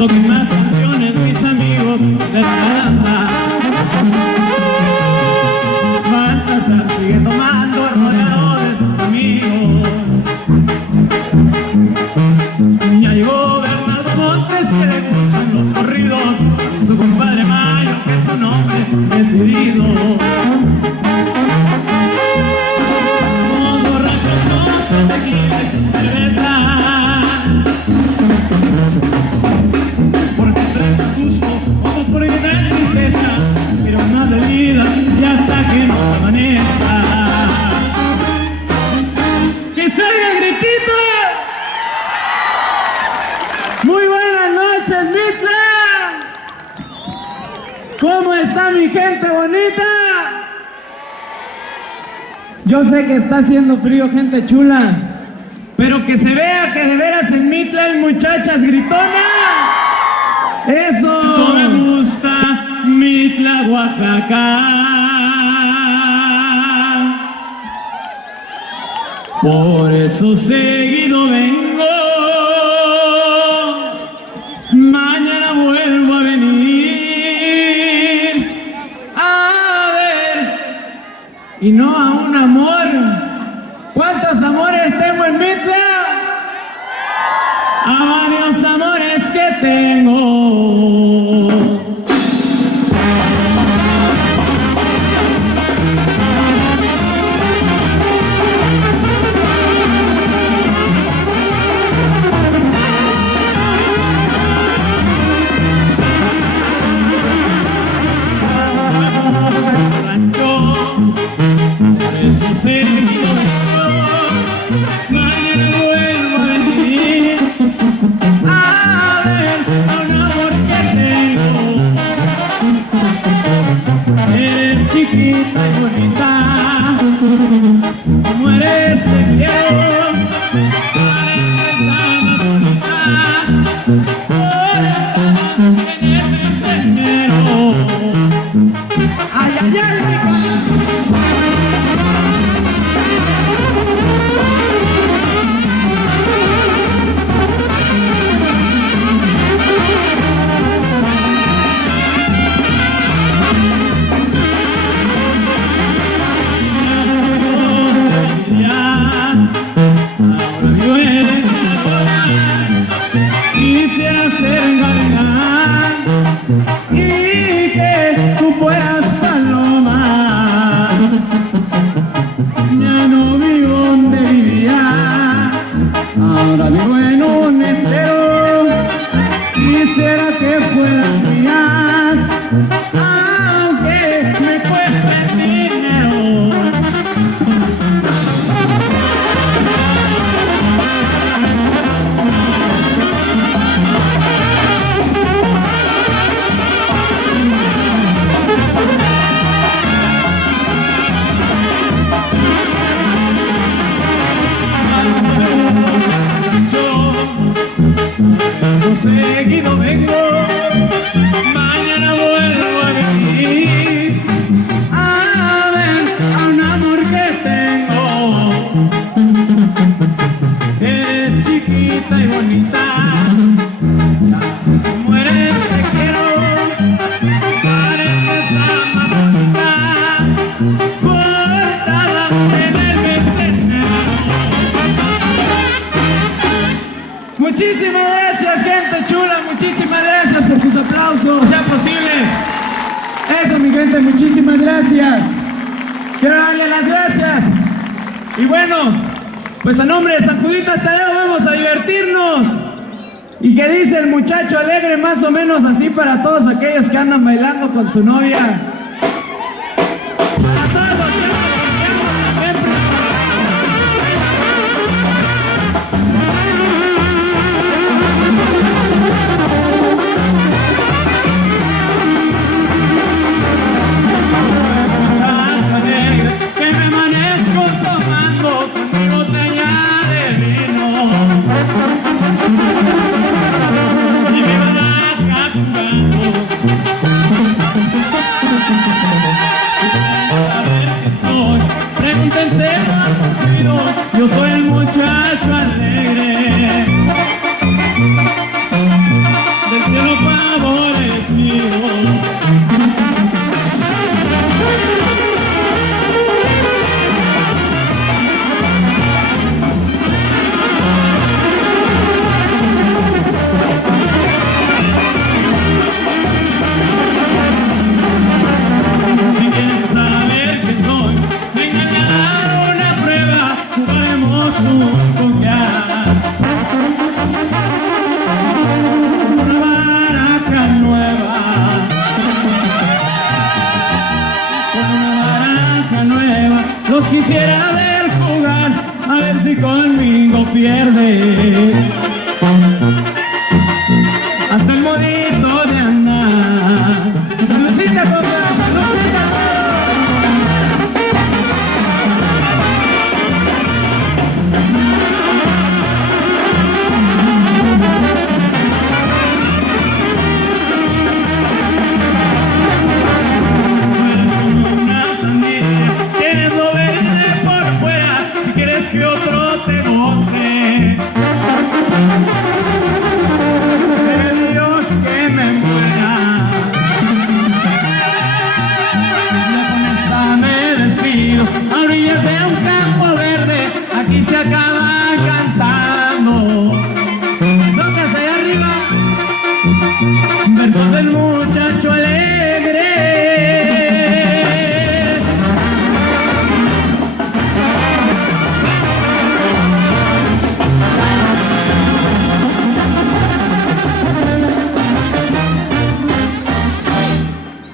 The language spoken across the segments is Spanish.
toquen más canciones mis amigos de la banda. Baltasar sigue tomando rodeado de sus amigos. Ya llegó Bernardo Montes, que le gustan los corridos, su compadre Mayo, que es un hombre decidido. Los borrachos con tequila y su cerveza, porque traen gusto, vamos por evitar tristeza, será una bebida y hasta que nos amanezca. ¡Que salga el gritito! Muy buenas noches, Mitla. ¿Cómo está mi gente bonita? Yo sé que está haciendo frío, gente chula, pero que se vea que de veras en Mitla hay muchachas gritonas. ¡Eso! Me gusta Mitla, Oaxaca. Por eso seguido vengo. Mañana vuelvo a venir a ver, y no a un amor. ¿Cuántos amores tengo en Mitla? A varios amores que tengo. Chiquita y bonita, como eres te quiero, pareces tan bonita, por eso tienes te quiero. Ay, ay, ay, mi quisiera ser gavilán y que tú fueras paloma. Ya no vivo donde vivía, ahora vivo en un estero. Quisiera que fueran mías, aunque me cueste dinero. Seguido vengo, mañana vuelvo a venir a ver a un amor que tengo. Eres chiquita y bonita, ya sé cómo eres, te quiero, pareces ama bonita, cortada en el veneno. Muchísimas gracias, gente chula, muchísimas gracias por sus aplausos. Sea posible. Eso, mi gente, muchísimas gracias. Quiero darle las gracias. Y bueno, pues a nombre de San Judito Estadero vamos a divertirnos. Y que dice el muchacho alegre, más o menos así para todos aquellos que andan bailando con su novia. Para todos los que andan también. Que me amanezco tomando con mi botella de vino y mi baraja jugando. A ver qué soy, pregúntense al ruido, yo soy el muchacho alegre. los quisiera ver jugar, a ver si conmigo pierde. Hasta el modito de andar. Saludcita, compa, saludcita. Y se acaba cantando soncas allá arriba, versos del muchacho alegre.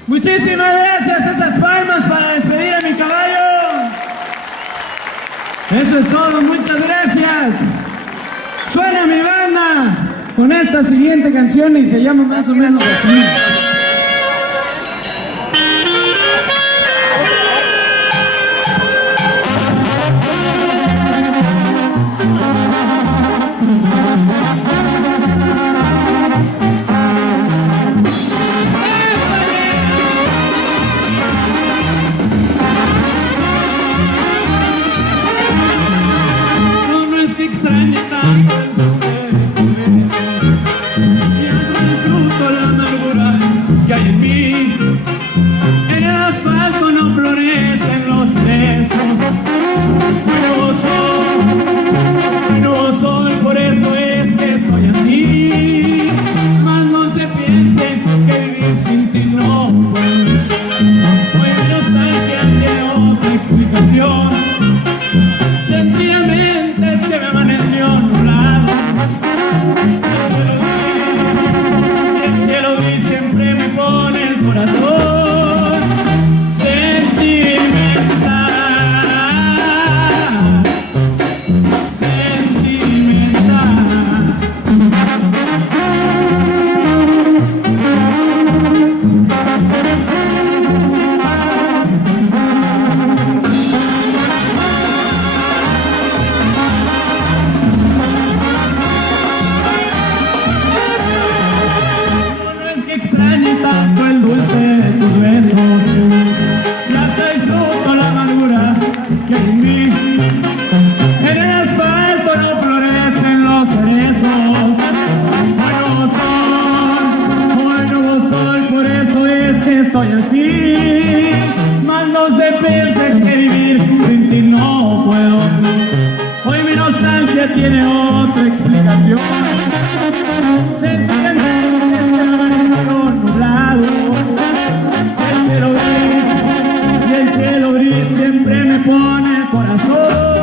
Muchísimas gracias, esas palmas para despedir a mi caballo. Eso es todo, muchas gracias. Suena mi banda con esta siguiente canción y se llama más o menos así. Extraña tanto y hasta disfruto la amargura que hay en mí. En el asfalto no florecen los besos. No soy, por eso es que estoy así. Mas no se piense que vivir sin ti no puedo. Hoy mi nostalgia tiene otra explicación. Sencillamente es que me amaneció nublado. El cielo gris siempre me pone el corazón sentimental. Extraño tanto el dulce de tus besos y hasta disfruto la amargura que hay en mí. En el asfalto no florecen los cerezos. Hoy no soy, por eso es que estoy así. Mas no se piense que vivir sin ti no puedo. Hoy mi nostalgia tiene otra explicación. Sencillamente es que me amaneció nublado. El cielo gris siempre me pone el corazón